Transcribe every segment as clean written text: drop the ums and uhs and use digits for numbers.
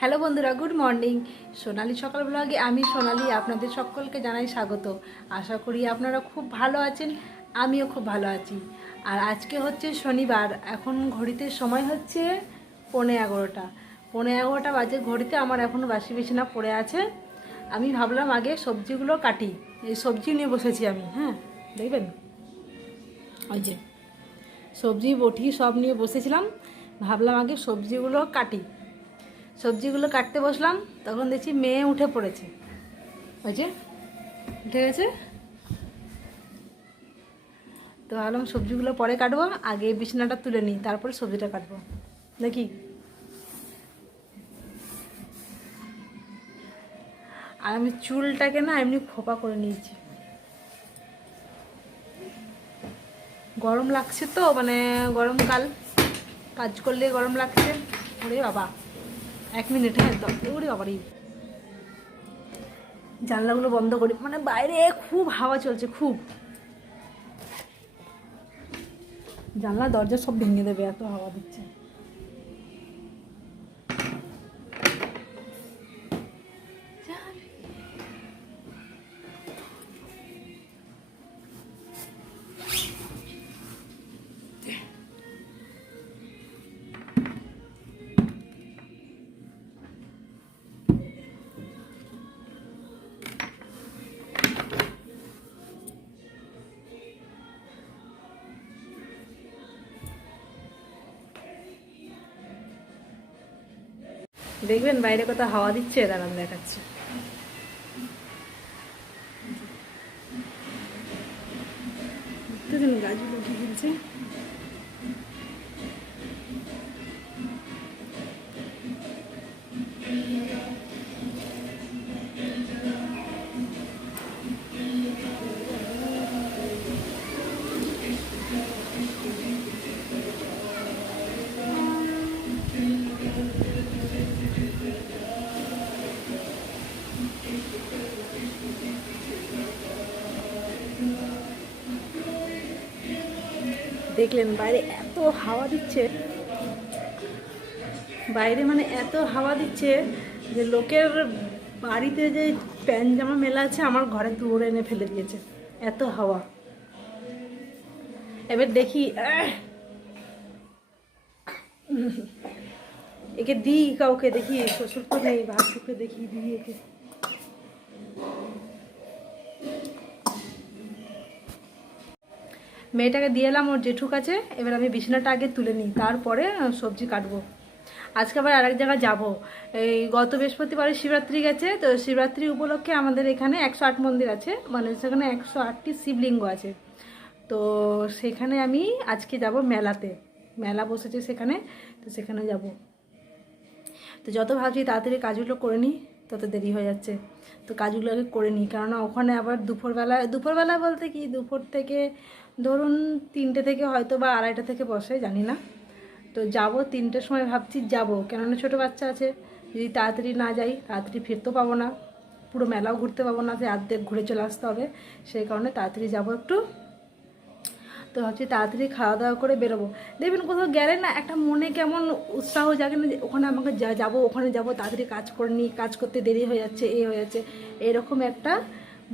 Hello বন্ধুরা, good morning. সোনালি সকাল ব্লগে আমি সোনালি আপনাদের সকলকে জানাই স্বাগত। আশা করি আপনারা খুব ভালো আছেন, আমিও খুব ভালো আছি। আর আজকে হচ্ছে শনিবার, এখন ঘড়িতে সময় হচ্ছে 11:15। 11:15 বাজে ঘড়িতে। আমার এখনও বাসি বিছানা পড়ে আছে। আমি ভাবলাম আগে সবজিগুলো কাটি। এই সবজি নিয়ে বসেছি আমি। হ্যাঁ, দেখবেন ওই যে সবজি বটি সব নিয়ে বসেছিলাম। ভাবলাম আগে সবজিগুলো কাটি। সবজিগুলো কাটতে বসলাম, তখন দেখছি মেয়ে উঠে পড়েছে। ওই যে উঠে গেছে। তো ভাবলাম সবজিগুলো পরে কাটবো, আগে বিছানাটা তুলে নিই, তারপরে সবজিটা কাটবো নাকি। আর আমি চুলটাকে না এমনি খোপা করে নিয়েছি। গরম লাগছে তো, মানে গরমকাল, কাজ করলে গরম লাগছে। ওরে বাবা, 1 মিনিট। হ্যাঁ, ওরে বাবারই জানলাগুলো বন্ধ করি, মানে বাইরে খুব হাওয়া চলছে, খুব। জানলা দরজা সব ভেঙে দেবে, এত হাওয়া দিচ্ছে। দেখবেন বাইরে কত হাওয়া দিচ্ছে, দাঁড়ান দেখাচ্ছি। দেখতেছেন গাছগুলো কি বলছে। দেখলেন বাইরে এত হাওয়া দিচ্ছে, বাইরে মানে এত হাওয়া দিচ্ছে যে লোকের বাড়িতে যে প্যান্ট জামা মেলা আছে আমার ঘরে দৌড়ে এনে ফেলে দিয়েছে, এত হাওয়া। এবার দেখি একে দিই কাউকে, দেখি শ্বশুর তো নেই, ভাসুকে দেখি দিই একে। মেয়েটাকে দিয়ে এলাম ওর জেঠু কাছে। এবার আমি বিছানাটা আগে তুলে নিই, তারপরে সবজি কাটবো। আজকে আবার আরেক জায়গায় যাবো। এই গত বৃহস্পতিবারে শিবরাত্রি গেছে, তো শিবরাত্রি উপলক্ষে আমাদের এখানে 108 মন্দির আছে, মানে সেখানে 108টি শিবলিঙ্গ আছে। তো সেখানে আমি আজকে যাব মেলাতে। মেলা বসেছে সেখানে, তো সেখানে যাব। তো যত ভাবছি তাড়াতাড়ি কাজগুলো করে নিই, তত দেরি হয়ে যাচ্ছে। তো কাজগুলো আগে করে নিই, কেননা ওখানে আবার দুপুরবেলা বলতে কি, দুপুর থেকে ধরুন 3টে থেকে হয়তো বা 2:30 থেকে বসে, জানি না। তো যাব 3টের সময় ভাবছি যাব, কেননা ছোটো বাচ্চা আছে। যদি তাড়াতাড়ি না যাই, তাড়াতাড়ি ফিরতেও পাবো না, পুরো মেলাও ঘুরতে পাবো না, যে অর্ধেক ঘুরে চলে আসতে হবে। সেই কারণে তাড়াতাড়ি যাব একটু। তো ভাবছি তাড়াতাড়ি খাওয়া দাওয়া করে বেরোবো। দেখবেন কোথাও গেলে না একটা মনে কেমন উৎসাহ জাগে না, যে ওখানে আমাকে যাবো, ওখানে যাবো, তাড়াতাড়ি কাজ করে নিই, কাজ করতে দেরি হয়ে যাচ্ছে, হয়ে যাচ্ছে, এরকম একটা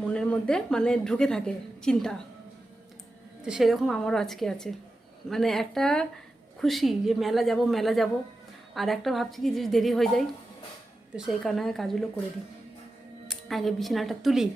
মনের মধ্যে মানে ঢুকে থাকে চিন্তা। তো সেরকম আমারও আজকে আছে, মানে একটা খুশি যে মেলা যাব, মেলা যাব। আর একটা ভাবছি কি যে দেরি হয়ে যায়। তো সেই কারণে কাজগুলো করে দিই, আগে বিছানাটা তুলি।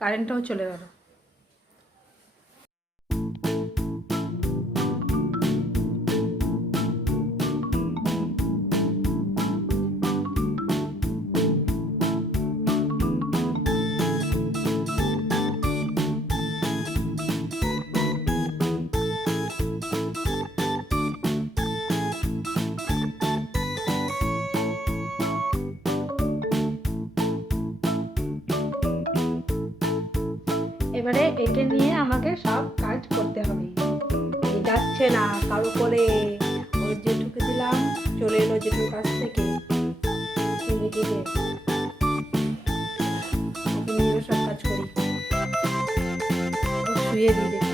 কারেন্টটাও চলে গেল। এবারে এটা নিয়ে আমাকে সব কাজ করতে হবে। যাচ্ছে না কারো করে, ওর জেঠুকে দিলাম, চলে এলো জেঠুর কাছ থেকে ওকে নিয়ে সব কাজ করি। শুয়ে দিই দেখি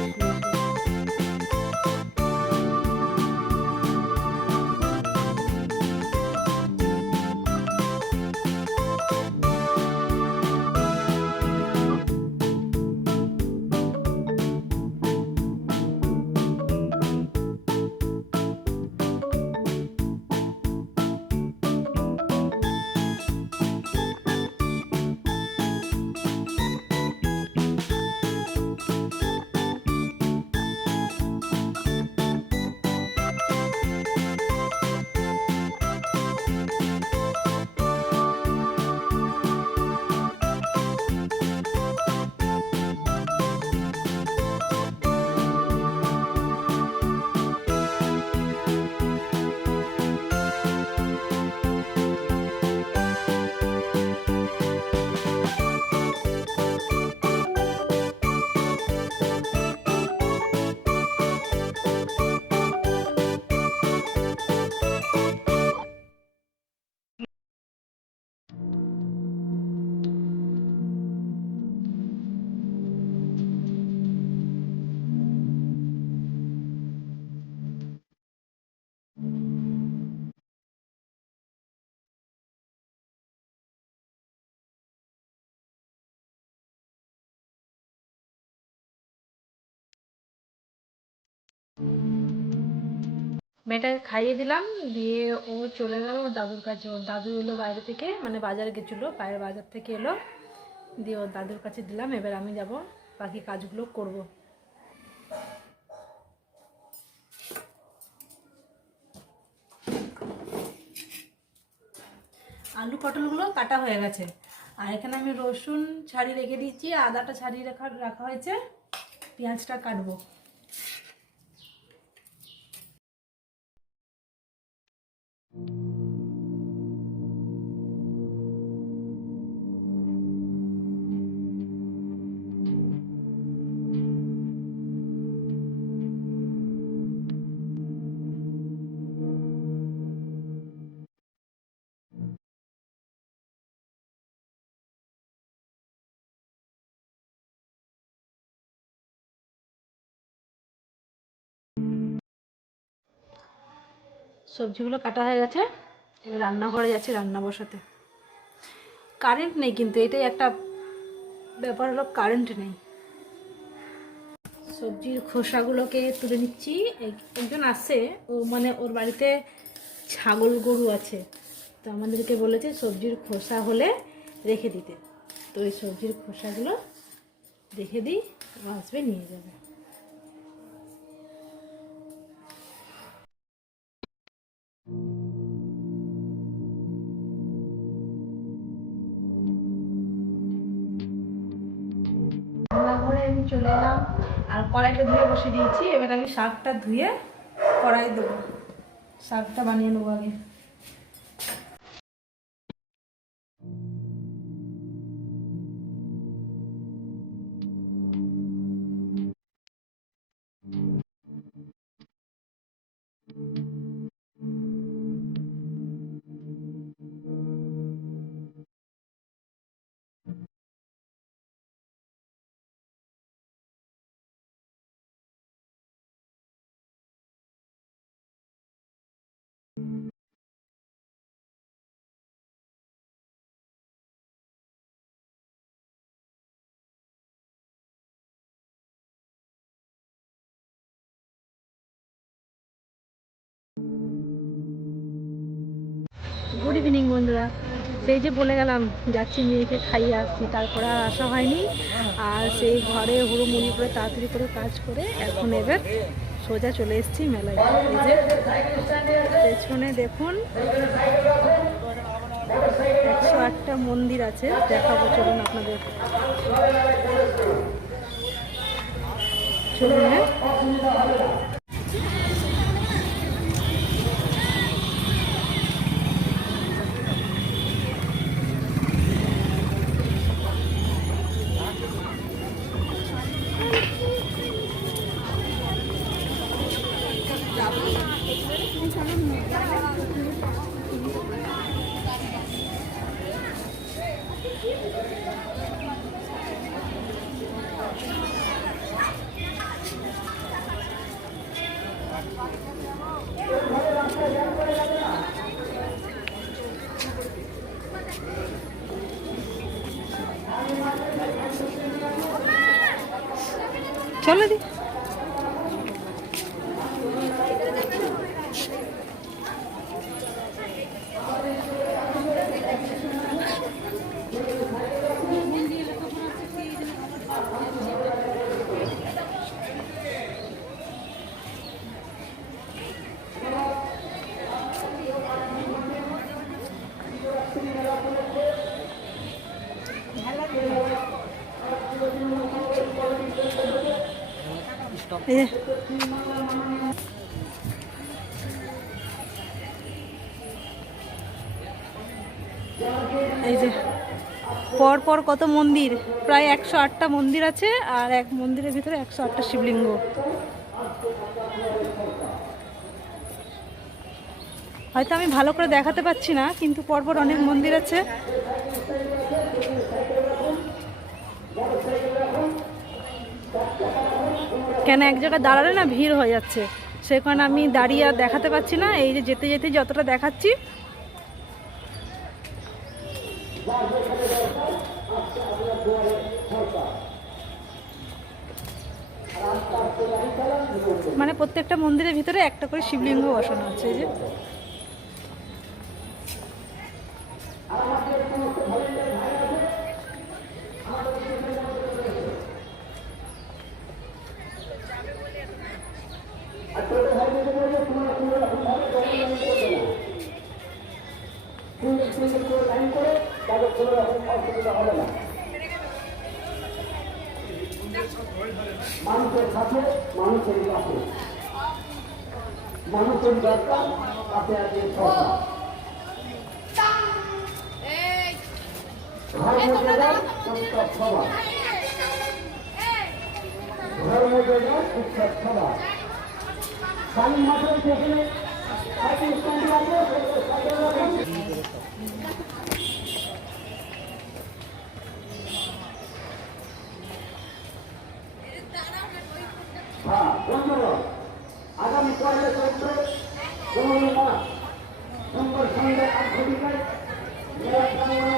মেয়েটাকে খাইয়ে দিলাম, দিয়ে ও চলে গেল ওর দাদুর কাছে। ওর দাদু এলো বাইরে থেকে, মানে বাজার গেছিলো, বাইরে বাজার থেকে এলো, দিয়ে ওর দাদুর কাছে দিলাম। এবার আমি যাব বাকি কাজগুলো করব। আলু পটলগুলো কাটা হয়ে গেছে, আর এখানে আমি রসুন ছাড়িয়ে রেখে দিচ্ছি, আদাটা ছাড়িয়ে রাখা হয়েছে, পেঁয়াজটা কাটবো। সবজিগুলো কাটা হয়ে গেছে, এবার রান্নাঘরে যাচ্ছি রান্না বসাতে। কারেন্ট নেই, কিন্তু এটাই একটা ব্যাপার হলো, কারেন্ট নেই। সবজির খোসাগুলোকে তুলে নিচ্ছি। একজন আসছে, ও মানে ওর বাড়িতে ছাগল গরু আছে, তো আমাদেরকে বলেছে সবজির খোসা হলে রেখে দিতে। তো এই সবজির খোসাগুলো রেখে দিই, ও আসবে নিয়ে যাবে। রান্নাঘরে আমি চলে এলাম, আর কড়াইটা ধুয়ে বসে দিয়েছি। এবার আমি শাকটা ধুয়ে কড়াই দেবো, শাকটা বানিয়ে নেবো আগে। গুড ইভিনিং বন্ধুরা। সেই যে বলে গেলাম যাচ্ছি মেয়েকে খাইয়ে আসছি, তারপরে আর আসা হয়নি। আর সেই ঘরে হুড়োমুড়ি করে তাড়াতাড়ি করে কাজ করে এখন এবার সোজা চলে এসেছি মেলায়। এই যে পেছনে দেখুন 108টা মন্দির আছে, দেখাবো চলুন আপনাদের। চলুন। চলো দি। এই যে পর পর কত মন্দির, প্রায় 108টা মন্দির আছে, আর এক মন্দিরের ভিতরে 108টা শিবলিঙ্গ। হয়তো আমি ভালো করে দেখাতে পাচ্ছি না, কিন্তু পরপর অনেক মন্দির আছে। কেন এক জায়গায় দাঁড়ালে না ভিড় হয়ে যাচ্ছে, সেখানে আমি দাঁড়িয়ে আর দেখাতে পাচ্ছি না। এই যে যেতে যেতে যতটা দেখাচ্ছি। মানে প্রত্যেকটা মন্দিরের ভিতরে একটা করে শিবলিঙ্গ বসানো আছে। এই যে মানুষের কাছে, মানুষের কাছে, মানুষের দরকার কাছে আছে সরকার। ধর্মযাজক উৎসব সভা, ধর্মযাজক উৎসব সভা কালী মাঠের যেখানে আগামী 1 চৈত্র 15 মাস সোমবার সন্ধ্যা 8 ঘটিকায়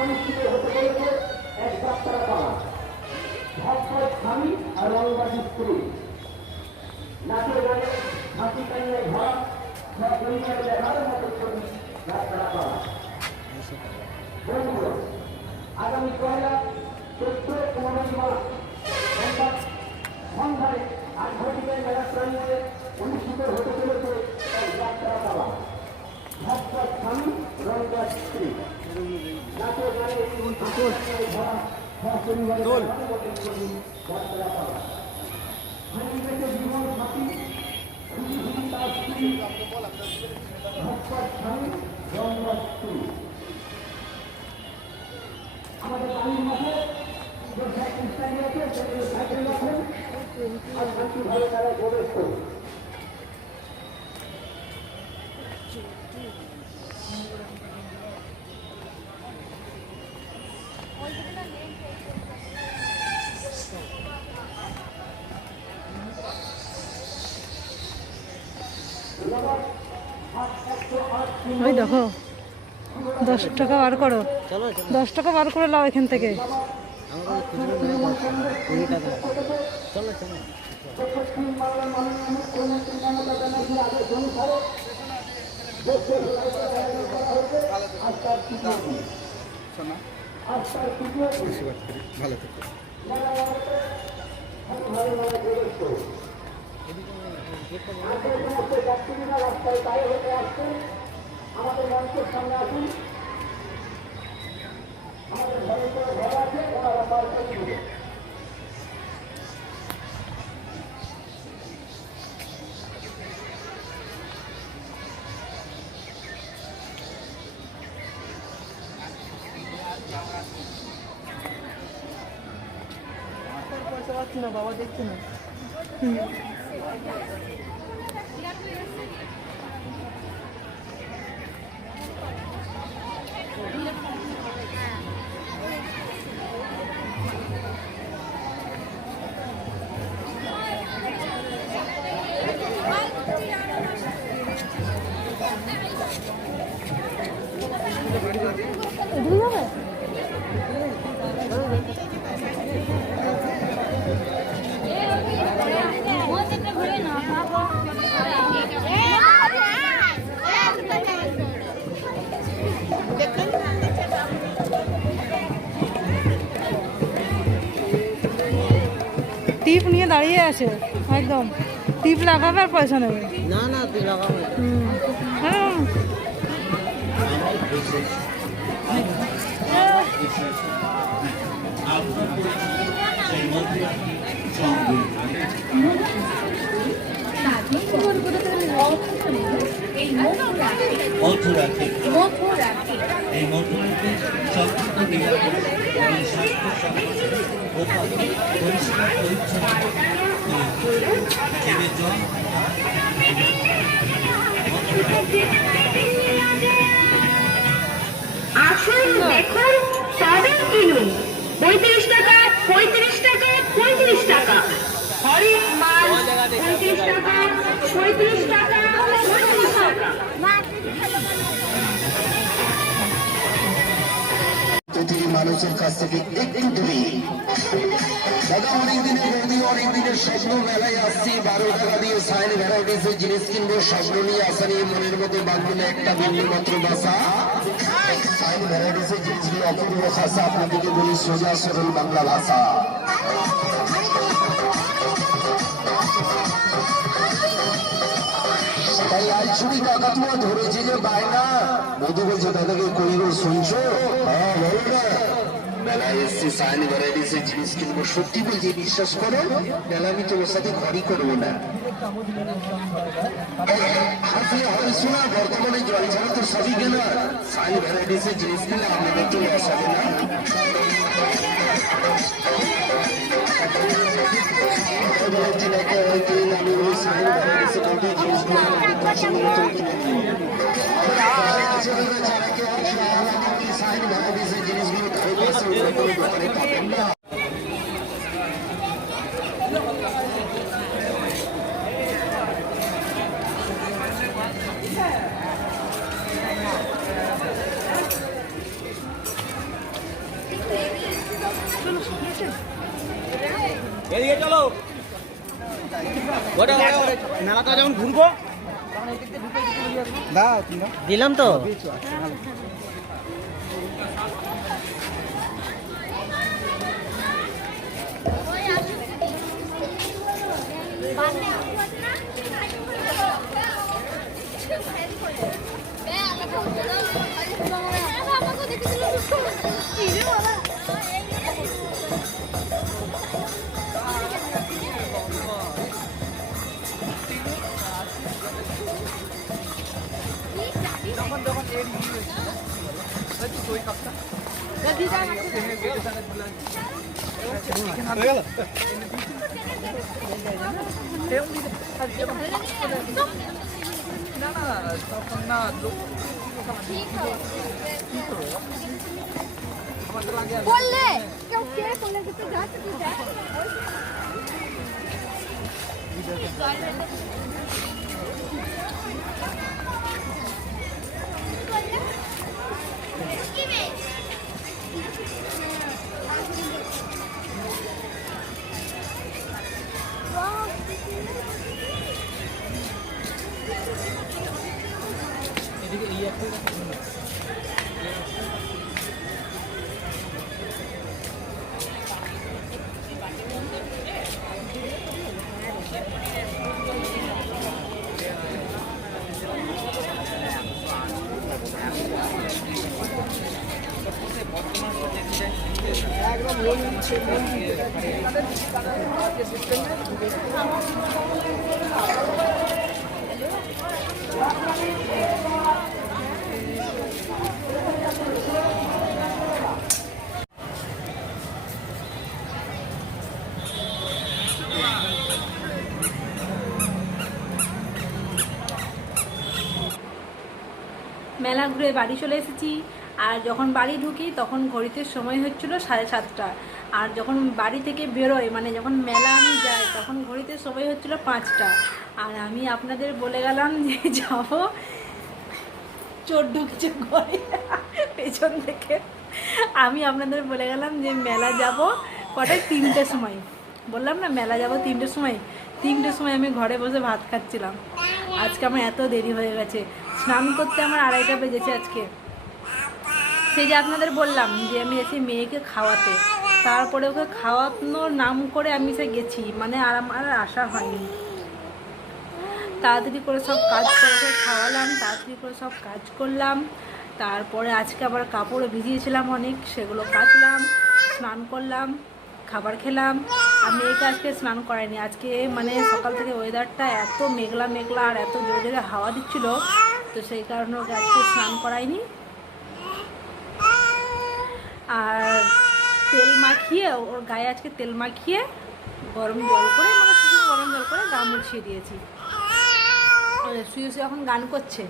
অনুষ্ঠিত হতে চলেছে এক যাত্রা পালা। ভক্ত স্বামী আর রংবাদী স্ত্রী নাচের গানে হাসি কান্নায় ভরা পরিবারে দেখার মতো ছবি যাত্রা পালা। বন্ধুরা, আগামী 1 চৈত্র 15 মাস সোমবার সন্ধ্যায় 8 ঘটিকায় মেলা প্রাঙ্গণে অনুষ্ঠিত হতে চলেছে এক যাত্রা পালা। ভক্ত স্বামী রংবাদী স্ত্রী নাচের গানে ভরা পরিবারে যাত্রা পালা। জীবন সাথী তার স্ত্রী ভক্ত স্বামী রংবাদী স্ত্রী আমাদের বাড়ির মাঠে যে সাইকেল স্ট্যান্ড আছে সেগুলো সাইকেল রাখেন আর শান্তিভাবে তারা প্রবেশ করুন। ওই দেখো 10 টাকা বার করো, 10 টাকা বার করে লাও এখান থেকে। আমাদের মানুষের সামনে আসুন, আমাদের ঘরে ঘর আছে ওনারা পার করে দিবে। পয়সা পাচ্ছি না, বাবা দেখছে না। টিপ নিয়ে দাঁড়িয়ে আছে একদম, টিপ লাগাবে আর পয়সা নেবে। না না তুই লাগাবো হ্যাঁ মথুরাকে এই মথুরাকে সম্পূর্ণ নিরাপদ এবং স্বাস্থ্যসম্মত ও পরিষ্কার পরিচ্ছন্ন দেবে জল আসুন দেখুন সবের কিনুন 35 টাকা 35 টাকা 35 টাকা হরেক মাল 35 টাকা 35 টাকা 35 টাকা পৃথিবী মানুষের কাছ থেকে একটু দূরে। দাদা অনেক দিনের বৌদি, অনেক দিনের স্বপ্ন, মেলায় আসছি 12 টাকা দিয়ে সাইন ভ্যারাইটিসের জিনিস কিনবো, স্বপ্ন নিয়ে আসা নিয়ে মনের মধ্যে বাঁধলে একটা বিন্দু মাত্র বাসা। সাইন ভ্যারাইটিসের জিনিসগুলো অপূর্ব ভাষা, আপনাদেরকে বলি সোজা সরল বাংলা ভাষা। তাই আজ ছুরি কাকাতুয়া ধরেছে যে বায়না, বধু বলছে দাদাকে কইব শুনছো? হ্যাঁ বলো না। মেলায় এসছি সাইন ভ্যারাইটিসের জিনিস কিনবো, সত্যি বলছি বিশ্বাস করো, মেলা আমি তোমার সাথে ঘরই করবো না। হাসলে হবে শোনা, বর্তমানে জল ছাড়া তো সবই কেনা, সাইন ভ্যারাইটিসের জিনিস কিনলে আমাদের তো লস হবে না। আমি ওই সাইন ভ্যারাইটিসের জিনিসগুলো আমাদের পছন্দ মতো কিনে নিই। সাইন ভ্যারাইটিসের জিনিসগুলো ঘরে বসে অন্য কোনো দোকানে পাবেন না। এদিকে চলো মেলাটা যখন ঘুরবো দিলাম তো বললে কেউ কে বলে দিতে যাচ্ছে তুই দেখ মেলা ঘুরে বাড়ি চলে এসেছি। আর যখন বাড়ি ঢুকি তখন ঘড়িতে সময় হচ্ছিল 7:30, আর যখন বাড়ি থেকে বেরোয় মানে যখন মেলা আমি যাই তখন ঘড়িতে সময় হচ্ছিল 5টা। আর আমি আপনাদের বলে গেলাম যে যাব, চোর ঢুকছে ঘরে পেছন থেকে। আমি আপনাদের বলে গেলাম যে মেলা যাব কটায়, 3টের সময়। বললাম না মেলা যাব 3টের সময়। 3টের সময় আমি ঘরে বসে ভাত খাচ্ছিলাম। আজকে আমার এত দেরি হয়ে গেছে, স্নান করতে আমার 2:30 বেজেছে আজকে। সেই যে আপনাদের বললাম যে আমি এসে মেয়েকে খাওয়াতে, তারপরে ওকে খাওয়ানোর নাম করে আমি সে গেছি, মানে আর আমার আশা হয়নি। তাড়াতাড়ি করে সব কাজ করে ওকে খাওয়ালাম, তাড়াতাড়ি করে সব কাজ করলাম। তারপরে আজকে আবার কাপড়ও ভিজিয়েছিলাম অনেক, সেগুলো কাচলাম, স্নান করলাম, খাবার খেলাম। আর মেয়েকে আজকে স্নান করাইনি, আজকে মানে সকাল থেকে ওয়েদারটা এত মেঘলা মেঘলা আর এত জোরে জোরে হাওয়া দিচ্ছিল, তো সেই কারণে ওকে আজকে স্নান করাইনি। আর তেল মাখিয়ে ওর গায়ে আজকে তেল মাখিয়ে গরম জল করে, মানে শুধু গরম জল করে গা মুছিয়ে দিয়েছি। শুয়ে শুয়ে এখন গান করছে।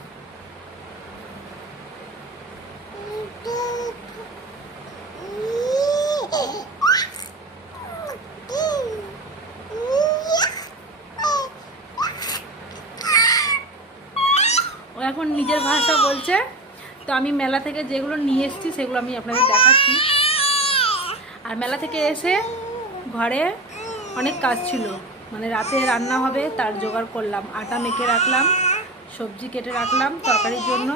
ও এখন নিজের ভাষা বলছে। তো আমি মেলা থেকে যেগুলো নিয়ে এসেছি সেগুলো আমি আপনাদের দেখাচ্ছি। আর মেলা থেকে এসে ঘরে অনেক কাজ ছিল, মানে রাতে রান্না হবে তার জোগাড় করলাম, আটা মেখে রাখলাম, সবজি কেটে রাখলাম তরকারির জন্য,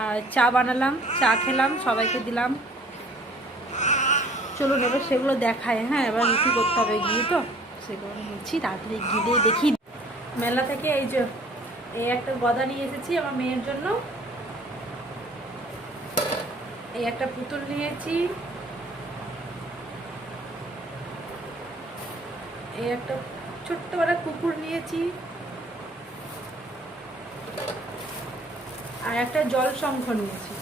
আর চা বানালাম, চা খেলাম, সবাইকে দিলাম। চলুন এবার সেগুলো দেখায়। হ্যাঁ, এবার রুটি করতে হবে গিয়ে, তো সেগুলো বলছি তাড়াতাড়ি গিয়ে দেখি। মেলা থেকে এই যে এই একটা গদা নিয়ে এসেছি আমার মেয়ের জন্য, এই একটা পুতুল নিয়েছি, এই একটা ছোট্ট বড় কুকুর নিয়েছি, আর একটা জল শঙ্খ নিয়েছি।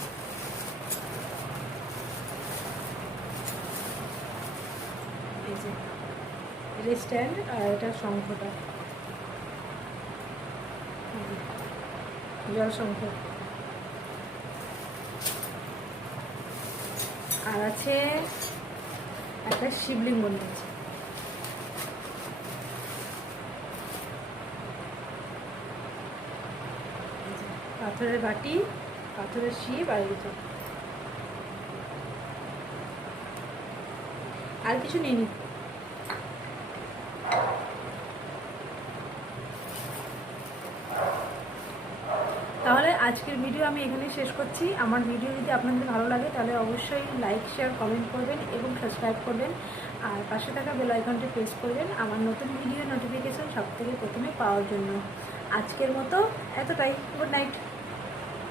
এই যে এটা স্ট্যান্ড আর এটা শঙ্খটা, জল শঙ্খ। আর আছে একটা শিবলিঙ্গ নিয়েছি। পাথরের বাটি, পাথরের শিব, আর কিছু আর কিছু নেই। তাহলে আজকের ভিডিও আমি এখানে শেষ করছি। আমার ভিডিও যদি আপনাদের ভালো লাগে তাহলে অবশ্যই লাইক, শেয়ার, কমেন্ট করবেন এবং সাবস্ক্রাইব করবেন। আর পাশে থাকা বেল আইকনটি প্রেস করবেন আমার নতুন ভিডিও নোটিফিকেশন সবথেকে প্রথমে পাওয়ার জন্য। আজকের মতো এতটাই। Good night.